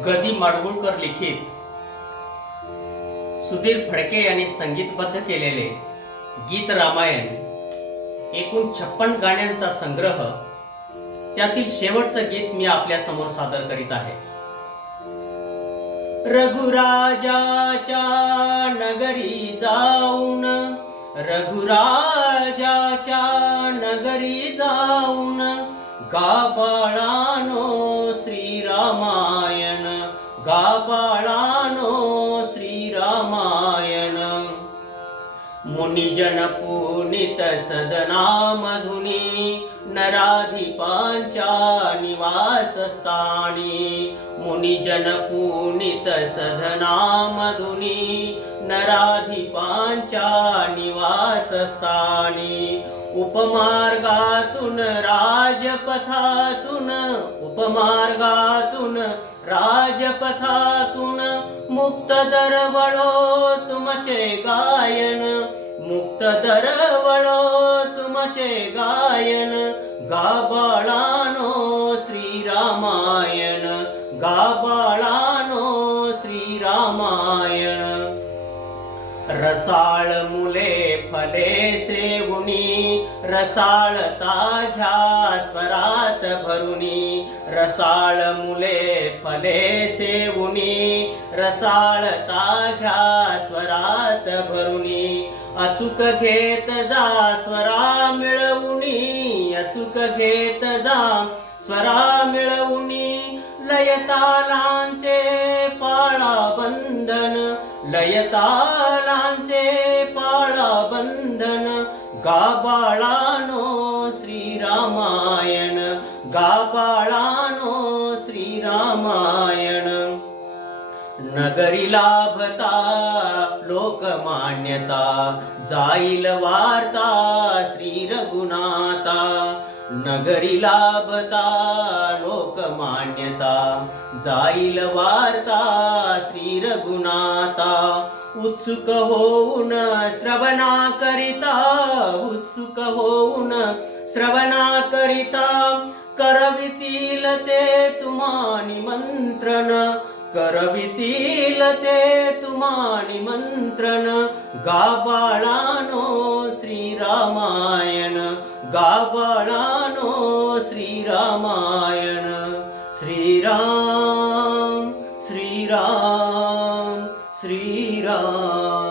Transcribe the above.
गदी माडगुळकर लिखित. सुधीर फडके यांनी संगीतबद्ध केलेले गीत रामायण एकूण छप्पन गाण्यांचा संग्रह त्यातील शेवटचं गीत मी आपल्यासमोर सादर करीत आहे. रघुराजाच्या नगरी जाऊन रघुराजाच्या नगरी जाऊन गाबाळा निजनपूनित पुनित सदना मधुनी मुनिजनपूनित निवासस्थानी। मुनिजन पुनित सदना मधुनी नराधिपांच्या निवासस्थानी। उपमार्गातून राजपथातून उपमार्गातून राजपथातून मुक्त दरवळो तुमचे गायन। दरवळो तुमचे गायन गाबाळानो श्रीरामायण गाबाळानो श्रीरामायण. रसाळ मुले फले सेवुनी रसाळता घ्या स्वरात भरुनी रसाळ मुले फले सेवुनी रसाळता घ्या स्वरात भरुणी अचूक घेत जा स्वरा मिळवुनी. अचूक घेत जा स्वरा मिळवुनी. लयतालांचे पाळा बंधन. लयतालांचे पाळा बंधन. गाबाळानो श्रीरामायण. गाबाळा नगरी लाभता लोकमान्यता जाईल वार्ता श्री रघुनाथा. नगरी लाभता लोकमान्यता जाईल वार्ता श्री रघुनाथा. उत्सुक होऊन श्रवणा करिता उत्सुक होऊन श्रवणा करिता. करवितील ते तुम्हा निमंत्रण करवितील ते तुम्हा निमंत्रण गाबाळानो श्रीरामायण गाबाळानो श्रीरामायण। श्रीराम श्रीराम श्रीराम